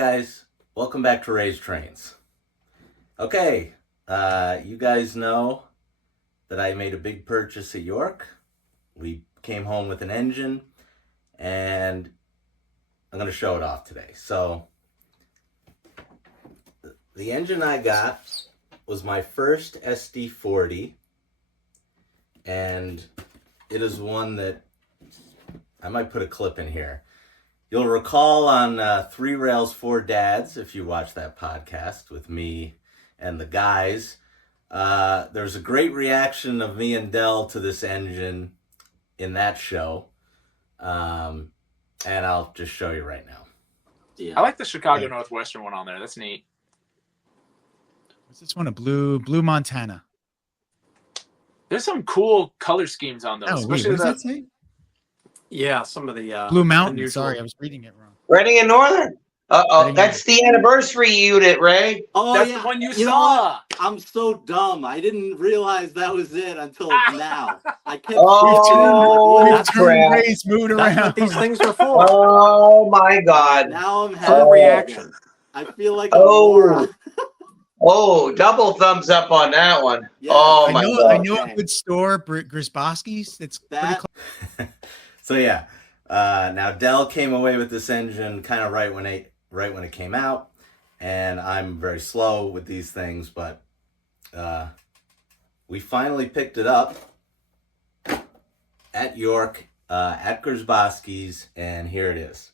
guys, welcome back to Raised Trains. Okay, you guys know that I made a big purchase at York. We came home with an engine, and I'm going to show it off today. So, the engine I got was my first SD-40, and it is one that I might put a clip in here. You'll recall on Three Rails, Four Dads, if you watch that podcast with me and the guys, there's a great reaction of me and Dell to this engine in that show. And I'll just show you right now. Yeah. I like the Chicago Northwestern one on there. That's neat. What's this one? A blue Montana. There's some cool color schemes on those. Oh, wait, what does that say? Yeah, some of the Blue Mountain. Sorry, I was reading it wrong. Reading and Northern. That's the anniversary unit, Ray. Oh, that's yeah. the one you know saw. What? I'm so dumb. I didn't realize that was it until now. I kept moving around. That's what these things are for. Oh my God! Now I'm having reaction. I feel like a moron. Oh, double thumbs up on that one. Yeah. Oh my God! I know a good store, Grisboski's. It's that. So yeah, now Dell came away with this engine kind of right when it came out, and I'm very slow with these things, but we finally picked it up at York, at Grisboski's, and here it is.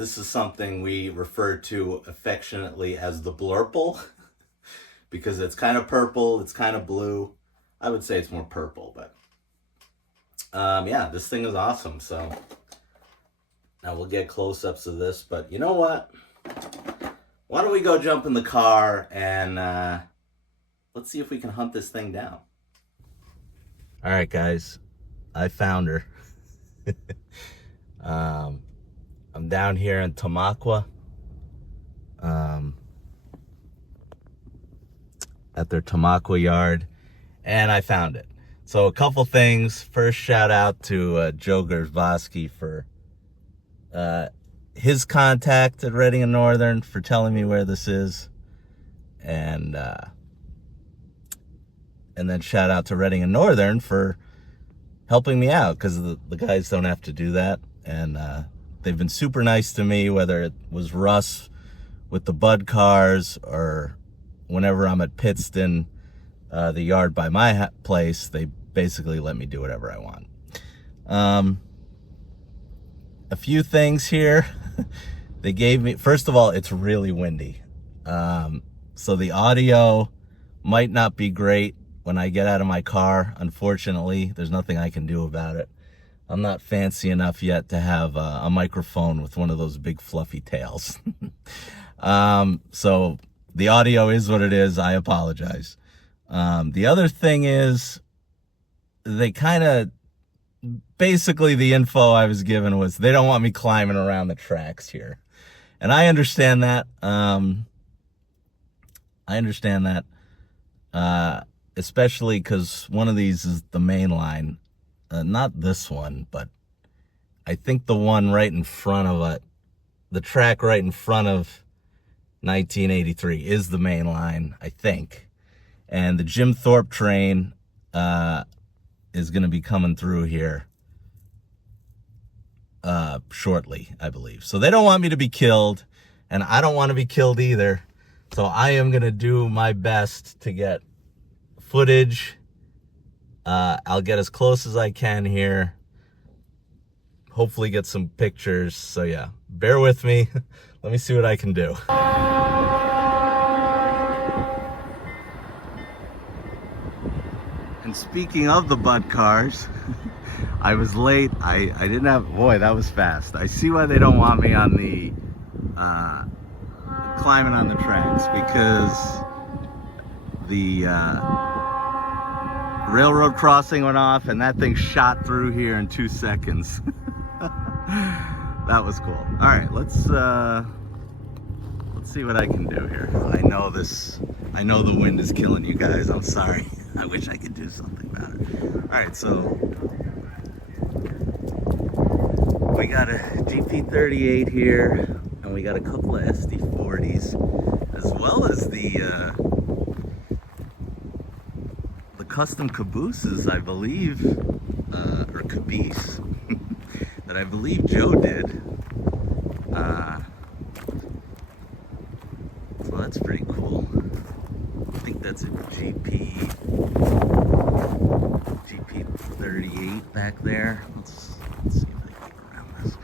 This is something we refer to affectionately as the blurple, because it's kind of purple, it's kind of blue. I would say it's more purple, but yeah, this thing is awesome. So now we'll get close-ups of this, but you know what? Why don't we go jump in the car and let's see if we can hunt this thing down. All right, guys, I found her. I'm down here in Tamaqua, at their Tamaqua yard, and I found it. So a couple things. First, shout out to Joe Gersbosky for his contact at Reading and Northern for telling me where this is, and then shout out to Reading and Northern for helping me out, because the guys don't have to do that, and they've been super nice to me, whether it was Russ with the Bud cars or whenever I'm at Pittston, the yard by my place, they basically let me do whatever I want. A few things here. They gave me, first of all, it's really windy. So the audio might not be great when I get out of my car. Unfortunately, there's nothing I can do about it. I'm not fancy enough yet to have a microphone with one of those big fluffy tails. So the audio is what it is. I apologize. The other thing is, they kind of, basically the info I was given was they don't want me climbing around the tracks here. And I understand that. Especially because one of these is the main line. Not this one, but I think the one right in front of it, the track right in front of 1983 is the main line, I think. And the Jim Thorpe train is going to be coming through here shortly, I believe. So they don't want me to be killed, and I don't want to be killed either. So I am going to do my best to get footage. I'll get as close as I can here. Hopefully get some pictures. So yeah, bear with me. Let me see what I can do. And speaking of the Bud cars, I was late. I didn't have, boy, that was fast. I see why they don't want me on the climbing on the tracks, because the railroad crossing went off and that thing shot through here in 2 seconds. That was cool. All right, let's see what I can do here. I know the wind is killing you guys. I'm sorry. I wish I could do something about it. All right, so we got a GP38 here, and we got a couple of SD-40s, as well as the custom cabooses, I believe, or caboose, that I believe Joe did. So that's pretty cool. I think that's a GP38 back there. Let's see if I can get around this.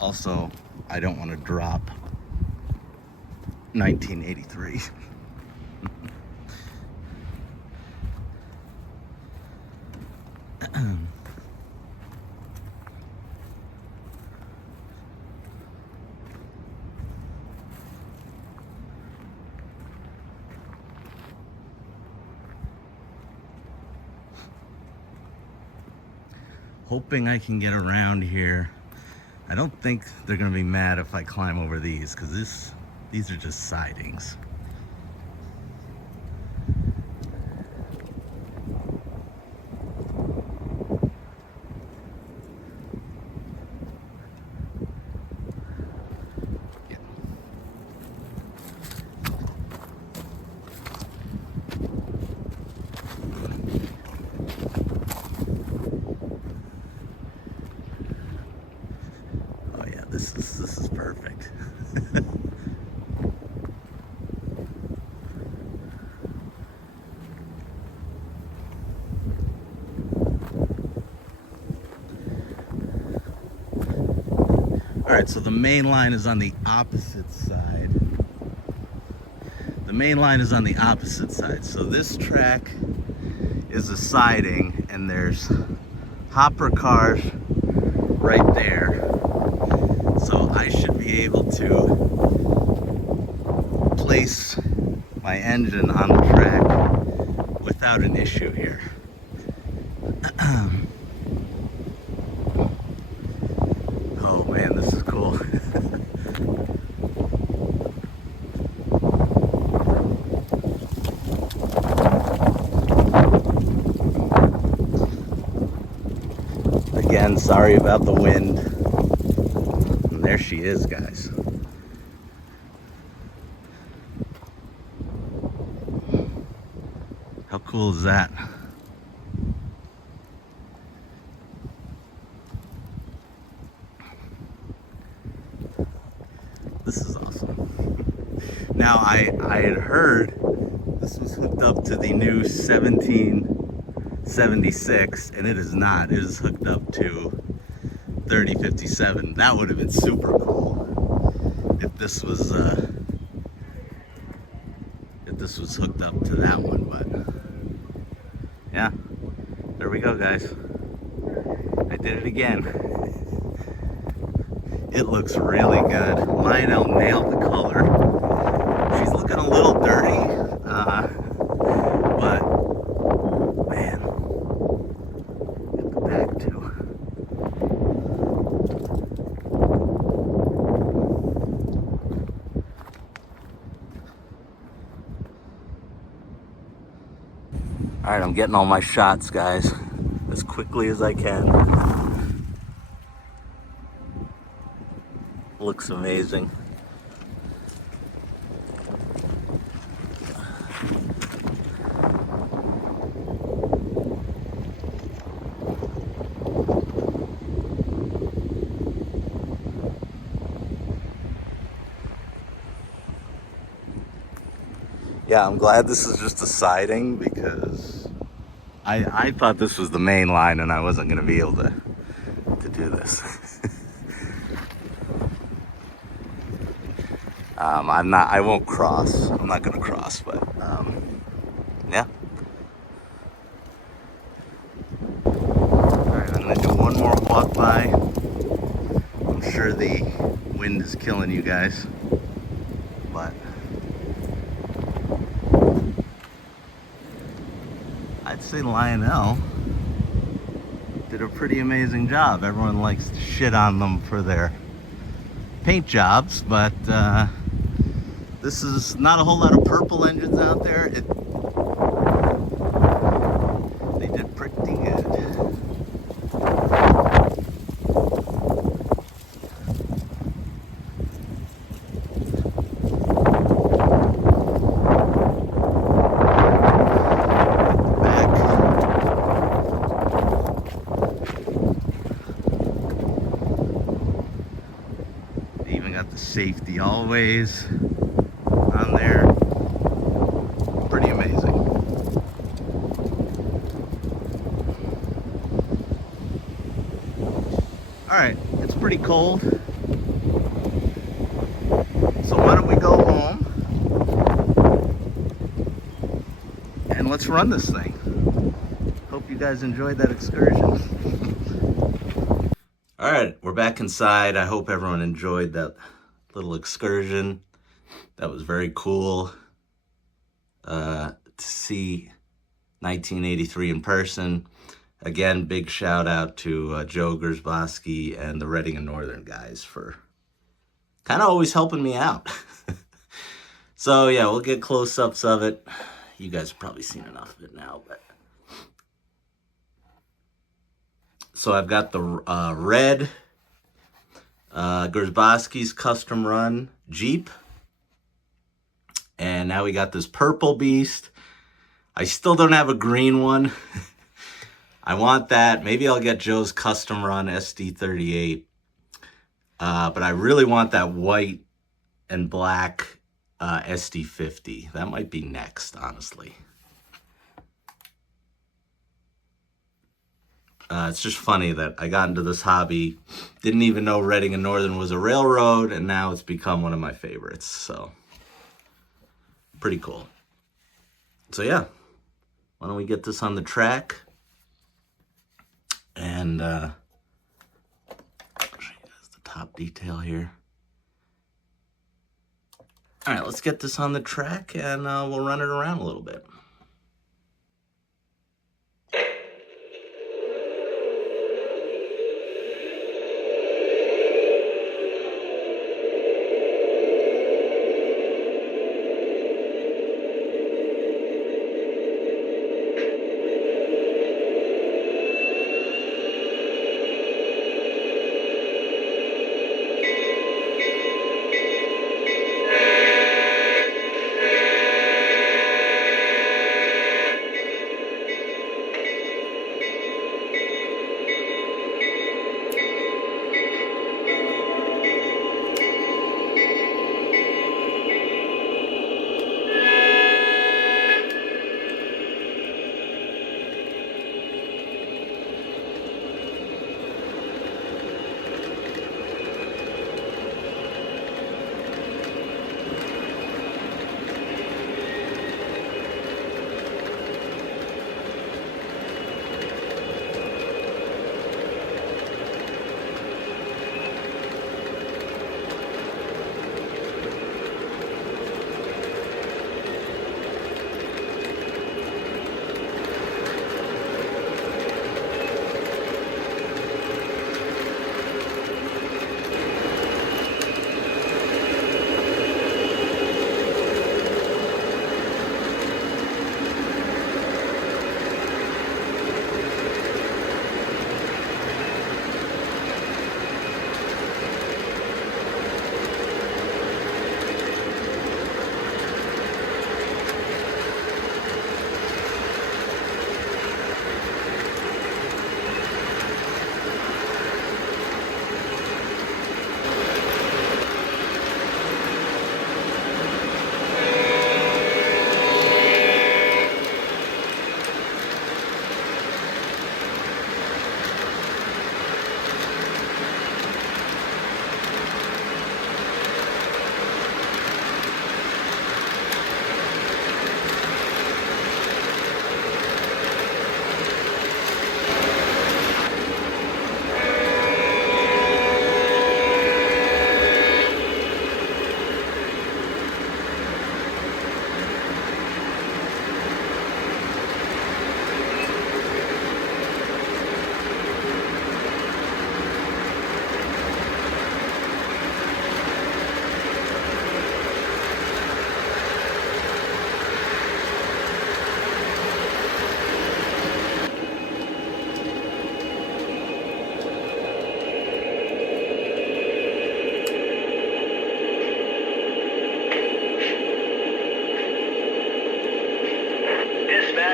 Also, I don't want to drop 1983. Hoping I can get around here. I don't think they're gonna be mad if I climb over these, because these are just sidings. This is perfect. All right, so the main line is on the opposite side. The main line is on the opposite side. So this track is a siding, and there's hopper cars right there. So I should be able to place my engine on the track without an issue here. Oh man, this is cool. Again, sorry about the wind. There she is, guys. How cool is that? This is awesome. Now, I had heard this was hooked up to the new 1776, and it is not. It is hooked up to 3057. That would have been super cool if this was hooked up to that one. But yeah, there we go, guys. I did it again. It looks really good. Lionel nailed the color. She's looking a little dirty, but man, get the back too. All right, I'm getting all my shots, guys, as quickly as I can. Looks amazing. Yeah, I'm glad this is just a siding, because I thought this was the main line and I wasn't going to be able to do this. I won't cross. I'm not going to cross, but yeah. Alright, I'm going to do one more walk by. I'm sure the wind is killing you guys, but I'd say Lionel did a pretty amazing job. Everyone likes to shit on them for their paint jobs, but this is not a whole lot of purple engines out there. They did pretty good. safety always on there. Pretty amazing. All right, it's pretty cold. So why don't we go home and let's run this thing. Hope you guys enjoyed that excursion. All right, we're back inside. I hope everyone enjoyed that little excursion. That was very cool to see 1983 in person. Again, big shout out to Joe Gersbosky and the Reading and Northern guys for kind of always helping me out. So yeah, we'll get close-ups of it. You guys have probably seen enough of it now, but so I've got the red Gersbosky's custom run Jeep, and now we got this purple beast. I still don't have a green one. I want that. Maybe I'll get Joe's custom run SD-38. But I really want that white and black SD-50. That might be next, honestly. It's just funny that I got into this hobby, didn't even know Reading and Northern was a railroad, and now it's become one of my favorites. So, pretty cool. So yeah, why don't we get this on the track? And I'll show you guys the top detail here. All right, let's get this on the track and we'll run it around a little bit.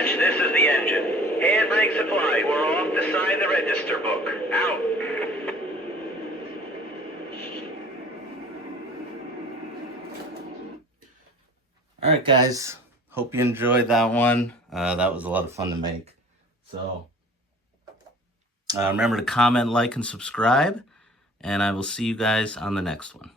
This is the engine. Handbrake supplied. We're off to sign the register book. Out. All right, guys. Hope you enjoyed that one. That was a lot of fun to make. So remember to comment, like, and subscribe. And I will see you guys on the next one.